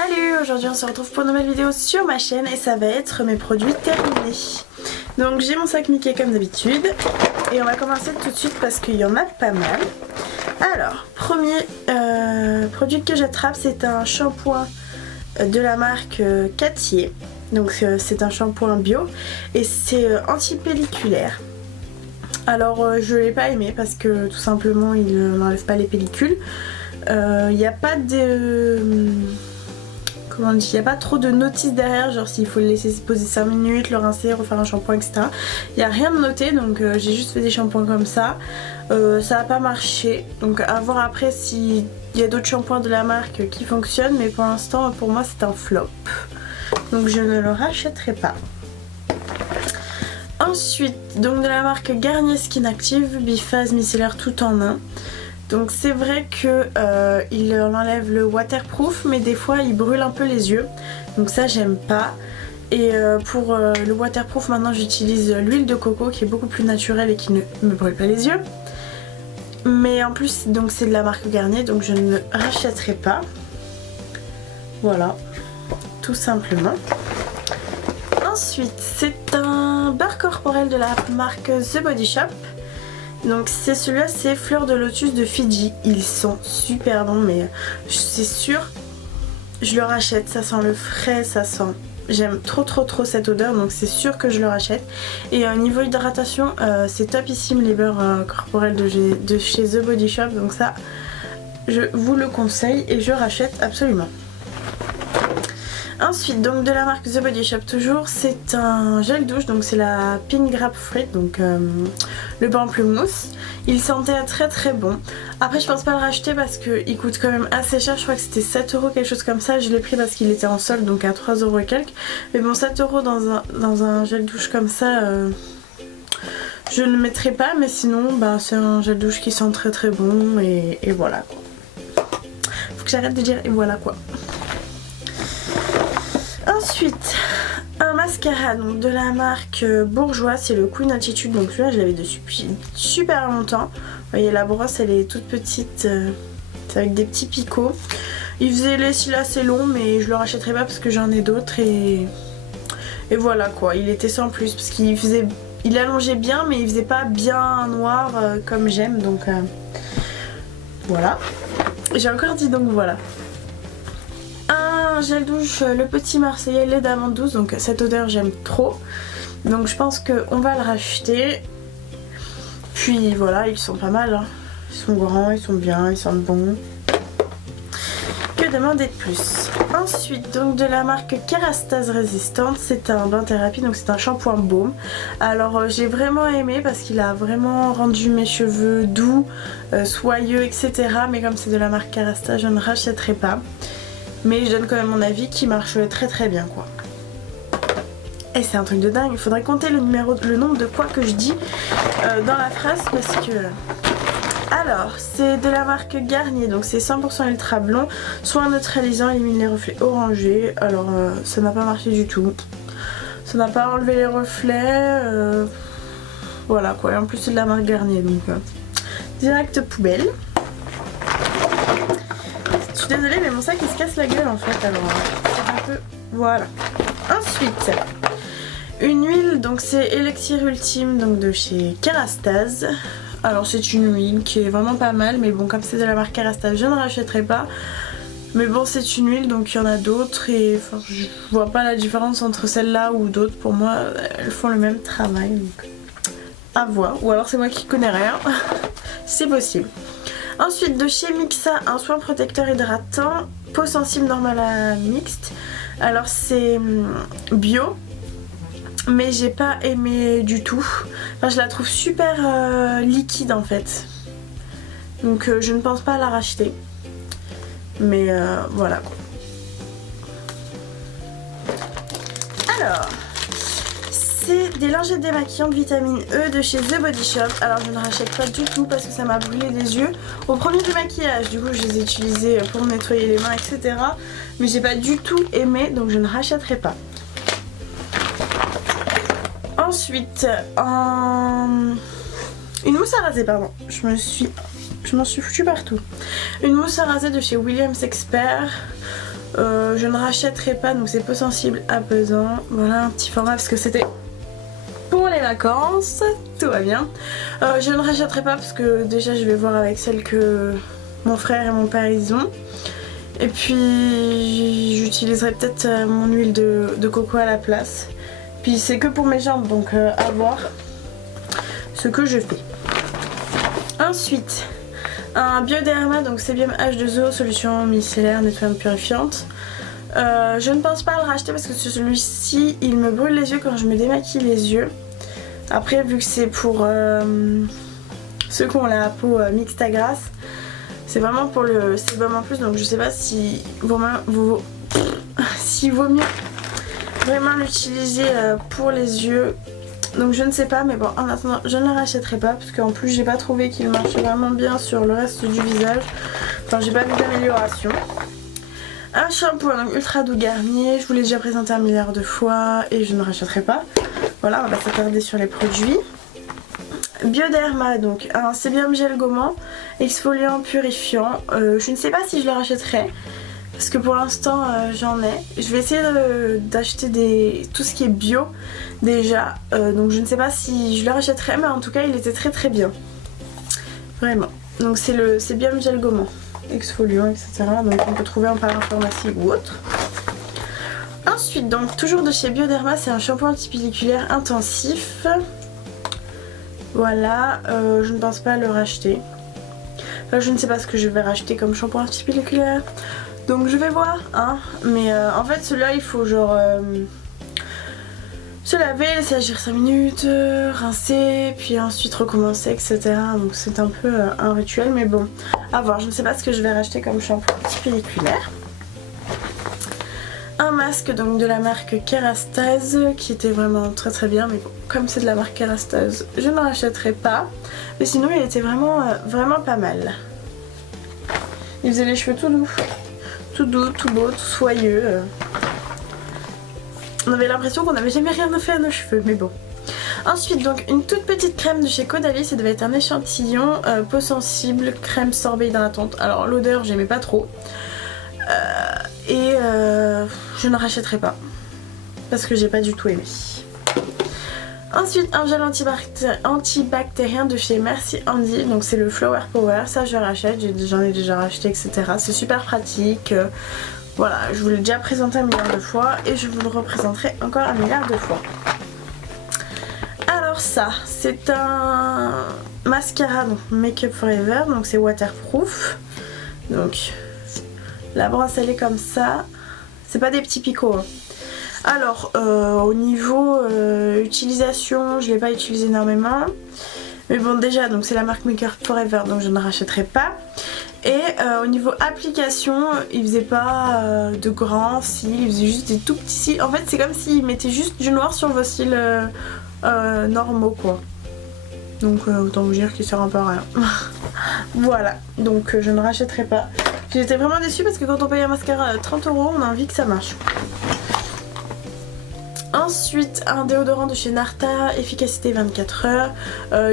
Salut, aujourd'hui on se retrouve pour une nouvelle vidéo sur ma chaîne et ça va être mes produits terminés. Donc j'ai mon sac Mickey comme d'habitude et on va commencer tout de suite parce qu'il y en a pas mal. Alors, premier produit que j'attrape, c'est un shampoing de la marque Catier. Donc c'est un shampoing bio et c'est anti-pelliculaire. Alors je l'ai pas aimé parce que tout simplement il n'enlève pas les pellicules. Il n'y a pas de... Comment on dit, il n'y a pas trop de notices derrière, genre s'il faut le laisser se poser 5 minutes, le rincer, refaire un shampoing, etc. Il n'y a rien de noté, donc j'ai juste fait des shampoings comme ça. Ça n'a pas marché, donc à voir après s'il y a d'autres shampoings de la marque qui fonctionnent, mais pour l'instant pour moi c'est un flop. Donc je ne le rachèterai pas. Ensuite, donc de la marque Garnier Skin Active, biphase micellaire tout en un. Donc c'est vrai que il enlève le waterproof, mais des fois il brûle un peu les yeux. Donc ça j'aime pas. Et pour le waterproof maintenant j'utilise l'huile de coco qui est beaucoup plus naturelle et qui ne me brûle pas les yeux. Mais en plus donc c'est de la marque Garnier, donc je ne le rachèterai pas. Voilà, tout simplement. Ensuite c'est un beurre corporel de la marque The Body Shop. Donc c'est celui-là, c'est Fleurs de Lotus de Fidji. Ils sont super bons, mais c'est sûr je le rachète. Ça sent le frais, ça sent... J'aime trop cette odeur, donc c'est sûr que je le rachète. Et au niveau hydratation, c'est topissime les beurres corporels de chez The Body Shop. Donc ça, je vous le conseille et je rachète absolument. Ensuite, donc de la marque The Body Shop toujours, c'est un gel douche, donc c'est la Pink Grapefruit, donc le pamplemousse. Il sentait très bon. Après je pense pas le racheter parce qu'il coûte quand même assez cher, je crois que c'était 7 € quelque chose comme ça. Je l'ai pris parce qu'il était en solde, donc à 3 € et quelques. Mais bon, 7 € dans un gel douche comme ça, je ne le mettrai pas, mais sinon bah, c'est un gel douche qui sent très bon et voilà quoi. Faut que j'arrête de dire et voilà quoi. Ensuite, un mascara donc, de la marque Bourjois, c'est le Queen Attitude. Donc celui-là, je l'avais depuis super longtemps. Vous voyez, la brosse, elle est toute petite, c'est avec des petits picots. Il faisait les cils assez longs, mais je le rachèterai pas parce que j'en ai d'autres. Et voilà quoi, il était sans plus parce qu'il faisait... Il allongeait bien, mais il faisait pas bien noir comme j'aime. Donc voilà. J'ai encore dit donc voilà. Un gel douche, le petit Marseillais lait d'amande douce, donc cette odeur j'aime trop, donc je pense qu'on va le racheter. Puis voilà, ils sont pas mal, hein. Ils sont grands, ils sont bien, ils sentent bon. Que demander de plus? Ensuite donc de la marque Kérastase Résistante, c'est un bain thérapie, donc c'est un shampoing baume. Alors j'ai vraiment aimé parce qu'il a vraiment rendu mes cheveux doux, soyeux, etc. Mais comme c'est de la marque Kérastase, je ne rachèterai pas. Mais je donne quand même mon avis qui marche très bien quoi. Et c'est un truc de dingue, il faudrait compter le nombre de quoi que je dis dans la phrase parce que... Alors, c'est de la marque Garnier, donc c'est 100% ultra blond, soin neutralisant, élimine les reflets orangés. Alors ça n'a pas marché du tout. Ça n'a pas enlevé les reflets. Voilà quoi, et en plus c'est de la marque Garnier, donc direct poubelle. Je suis désolée mais mon sac il se casse la gueule en fait, alors c'est un peu... Voilà. Ensuite, une huile, donc c'est Elixir Ultime, donc de chez Kérastase. Alors c'est une huile qui est vraiment pas mal, mais bon comme c'est de la marque Kérastase je ne rachèterai pas. Mais bon c'est une huile, donc il y en a d'autres et enfin, je vois pas la différence entre celle-là ou d'autres. Pour moi elles font le même travail, donc à voir. Ou alors c'est moi qui connais rien, c'est possible. Ensuite de chez Mixa, un soin protecteur hydratant, peau sensible normale à mixte. Alors c'est bio, mais j'ai pas aimé du tout. Enfin je la trouve super liquide en fait. Donc je ne pense pas à la racheter. Mais voilà quoi. Alors... c'est des lingettes démaquillantes vitamine E de chez The Body Shop. Alors je ne rachète pas du tout parce que ça m'a brûlé les yeux au premier démaquillage. Du coup je les ai utilisées pour nettoyer les mains, etc. Mais j'ai pas du tout aimé, donc je ne rachèterai pas. Ensuite, une mousse à raser, pardon. Je m'en suis foutue partout. Une mousse à raser de chez Williams Expert. Je ne rachèterai pas, donc c'est peu sensible à pesant. Voilà un petit format parce que c'était pour les vacances, tout va bien. Je ne rachèterai pas parce que déjà je vais voir avec celle que mon frère et mon père ils ont. Et puis j'utiliserai peut-être mon huile de coco à la place. Puis c'est que pour mes jambes, donc à voir ce que je fais. Ensuite, un Bioderma, donc Sébium H2O, solution micellaire nettoyante purifiante. Je ne pense pas à le racheter parce que celui-ci il me brûle les yeux quand je me démaquille les yeux. Après, vu que c'est pour ceux qui ont la peau mixte à grasse, c'est vraiment pour le sébum en plus, donc je sais pas si s'il vaut mieux vraiment l'utiliser pour les yeux. Donc je ne sais pas, mais bon, en attendant je ne le rachèterai pas parce qu'en plus j'ai pas trouvé qu'il marchait vraiment bien sur le reste du visage. Enfin, j'ai pas vu d'amélioration. Un shampoing donc ultra doux Garnier, je vous l'ai déjà présenté un milliard de fois et je ne rachèterai pas. Voilà, on va s'attarder sur les produits. Bioderma, donc un sébium gel gommant, exfoliant purifiant. Je ne sais pas si je le rachèterai parce que pour l'instant j'en ai. Je vais essayer d'acheter tout ce qui est bio déjà. Donc je ne sais pas si je le rachèterai, mais en tout cas il était très très bien. Vraiment. Donc c'est le sébium gel gommant, exfoliant, etc. Donc on peut trouver en parapharmacie ou autre. Ensuite, donc toujours de chez Bioderma, c'est un shampoing antipelliculaire intensif. Voilà, je ne pense pas le racheter. Enfin, je ne sais pas ce que je vais racheter comme shampoing antipelliculaire. Donc je vais voir, hein. Mais en fait celui-là il faut genre se laver, laisser agir 5 minutes, rincer, puis ensuite recommencer, etc. Donc c'est un peu un rituel, mais bon, à voir. Je ne sais pas ce que je vais racheter comme shampoing antipelliculaire. Un masque donc de la marque Kerastase qui était vraiment très très bien, mais bon, comme c'est de la marque Kerastase, je ne le rachèterai pas. Mais sinon il était vraiment vraiment pas mal. Il faisait les cheveux tout doux, tout beau, tout soyeux. On avait l'impression qu'on n'avait jamais rien fait à nos cheveux, mais bon. Ensuite donc une toute petite crème de chez Caudalie, ça devait être un échantillon peau sensible, crème sorbet hydratante. Alors l'odeur j'aimais pas trop. Je ne rachèterai pas parce que j'ai pas du tout aimé. Ensuite un gel antibactérien de chez Merci Handy, donc c'est le Flower Power, ça je rachète, j'en ai déjà racheté, etc. C'est super pratique. Voilà, je vous l'ai déjà présenté un milliard de fois et je vous le représenterai encore un milliard de fois. Alors ça, c'est un mascara, donc Make Up Forever, donc c'est waterproof. Donc la brosse elle est comme ça, c'est pas des petits picots. Hein. Alors au niveau utilisation, je l'ai pas utilisé énormément. Mais bon déjà donc c'est la marque Make Up Forever donc je ne rachèterai pas. Et au niveau application, il faisait pas de grands cils, il faisait juste des tout petits cils. En fait c'est comme s'il mettait juste du noir sur vos cils normaux quoi. Donc autant vous dire qu'il sert un peu à rien. Voilà, donc je ne rachèterai pas. J'étais vraiment déçue parce que quand on paye un mascara 30 €, on a envie que ça marche. Ensuite, un déodorant de chez Narta, efficacité 24 heures.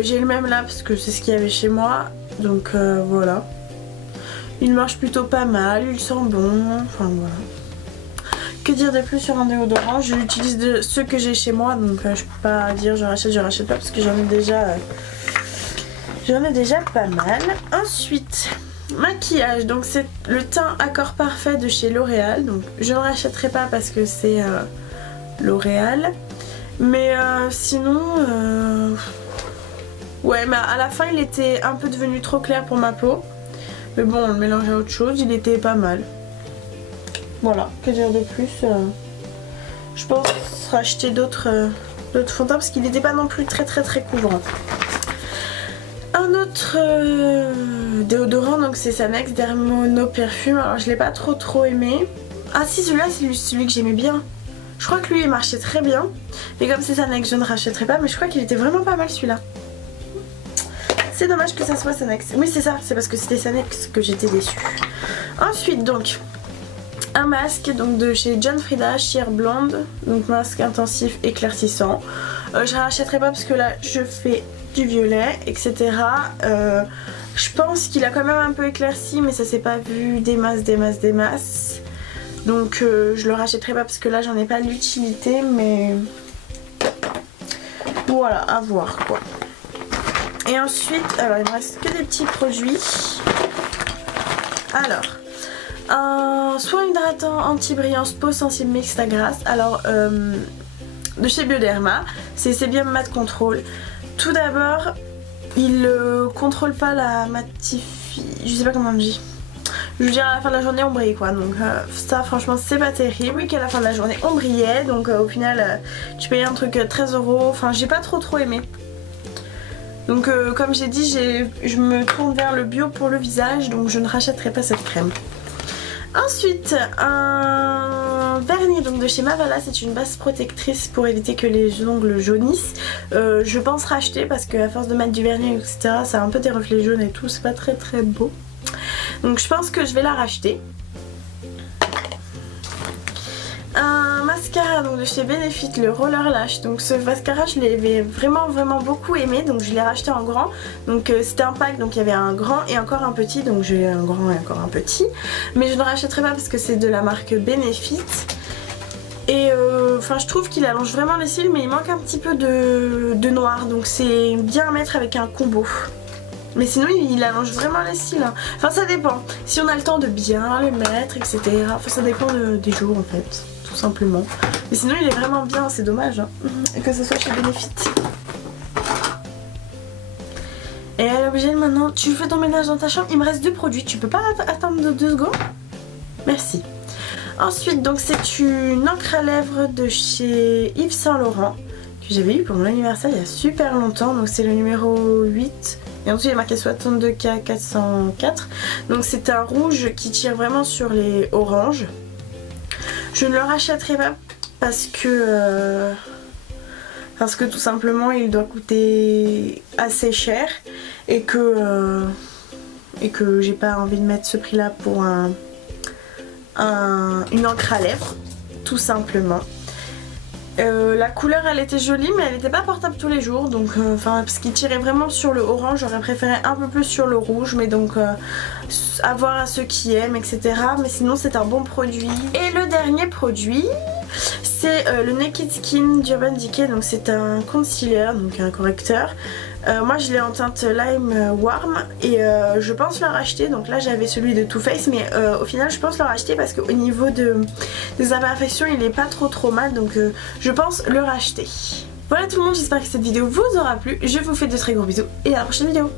J'ai le même là parce que c'est ce qu'il y avait chez moi. Donc voilà. Il marche plutôt pas mal, il sent bon. Enfin voilà. Que dire de plus sur un déodorant? Je l'utilise de ceux que j'ai chez moi. Donc je peux pas dire je rachète pas parce que j'en ai déjà pas mal. Ensuite, maquillage. Donc c'est le teint Accord Parfait de chez L'Oréal. Donc je ne rachèterai pas parce que c'est L'Oréal. Mais sinon... ouais, mais à la fin il était un peu devenu trop clair pour ma peau. Mais bon, on le mélangeait à autre chose, il était pas mal. Voilà, que dire de plus je pense racheter d'autres fonds de teint parce qu'il n'était pas non plus très couvrant. Un autre déodorant, donc c'est Sanex Dermono Perfume. Alors je l'ai pas trop aimé. Ah si, celui-là c'est celui que j'aimais bien. Je crois que lui il marchait très bien. Mais comme c'est Sanex, je ne rachèterai pas. Mais je crois qu'il était vraiment pas mal celui-là. C'est dommage que ça soit Sanex. Oui c'est ça, c'est parce que c'était Sanex que j'étais déçue. Ensuite donc un masque donc de chez John Frieda, Sheer Blonde. Donc masque intensif éclaircissant. Je ne rachèterai pas parce que là je fais du violet, etc. Je pense qu'il a quand même un peu éclairci, mais ça s'est pas vu des masses. Donc je le rachèterai pas parce que là j'en ai pas l'utilité, mais voilà, à voir quoi. Et ensuite, alors il me reste que des petits produits. Alors, un soin hydratant anti-brillance peau sensible mixte à grasse. Alors, de chez Bioderma, c'est Sebium Matte Control. Tout d'abord, il contrôle pas la je sais pas comment on dit. Je veux dire, à la fin de la journée on brille quoi, donc ça franchement c'est pas terrible. Oui, qu'à la fin de la journée on brillait, donc au final tu payais un truc 13 €, enfin j'ai pas trop aimé. Donc comme j'ai dit, je me tourne vers le bio pour le visage, donc je ne rachèterai pas cette crème. Ensuite, un vernis donc de chez Mavala, c'est une base protectrice pour éviter que les ongles jaunissent. Je pense racheter parce qu'à force de mettre du vernis etc, ça a un peu des reflets jaunes et tout, c'est pas très beau. Donc je pense que je vais la racheter. Un mascara donc de chez Benefit, le Roller Lash. Donc ce mascara je l'avais vraiment beaucoup aimé, donc je l'ai racheté en grand. Donc c'était un pack, donc il y avait un grand et encore un petit, donc j'ai un grand et encore un petit. Mais je ne rachèterai pas parce que c'est de la marque Benefit. Et enfin je trouve qu'il allonge vraiment les cils, mais il manque un petit peu de noir, donc c'est bien à mettre avec un combo. Mais sinon il allonge vraiment les cils hein. Enfin ça dépend, si on a le temps de bien le mettre etc. Enfin ça dépend des jours en fait, tout simplement. Mais sinon il est vraiment bien, c'est dommage hein, que ce soit chez Benefit. Et à l'objet maintenant, tu fais ton ménage dans ta chambre, il me reste 2 produits, tu peux pas attendre 2 secondes? Merci. Ensuite donc c'est une encre à lèvres de chez Yves Saint Laurent que j'avais eu pour mon anniversaire il y a super longtemps, donc c'est le numéro 8. Et ensuite il est marqué 62K404. Donc c'est un rouge qui tire vraiment sur les oranges. Je ne le rachèterai pas parce que tout simplement il doit coûter assez cher. Et que j'ai pas envie de mettre ce prix là pour une encre à lèvres. Tout simplement. La couleur elle était jolie mais elle n'était pas portable tous les jours, donc parce qu'il tirait vraiment sur le orange, j'aurais préféré un peu plus sur le rouge, mais donc à voir à ceux qui aiment etc. Mais sinon c'est un bon produit. Et le dernier produit c'est le Naked Skin d'Urban Decay, donc c'est un concealer, donc un correcteur. Moi je l'ai en teinte lime warm et je pense le racheter. Donc là j'avais celui de Too Faced, mais au final je pense le racheter parce qu'au niveau des imperfections il est pas trop mal, donc je pense le racheter. Voilà tout le monde, j'espère que cette vidéo vous aura plu. Je vous fais de très gros bisous et à la prochaine vidéo.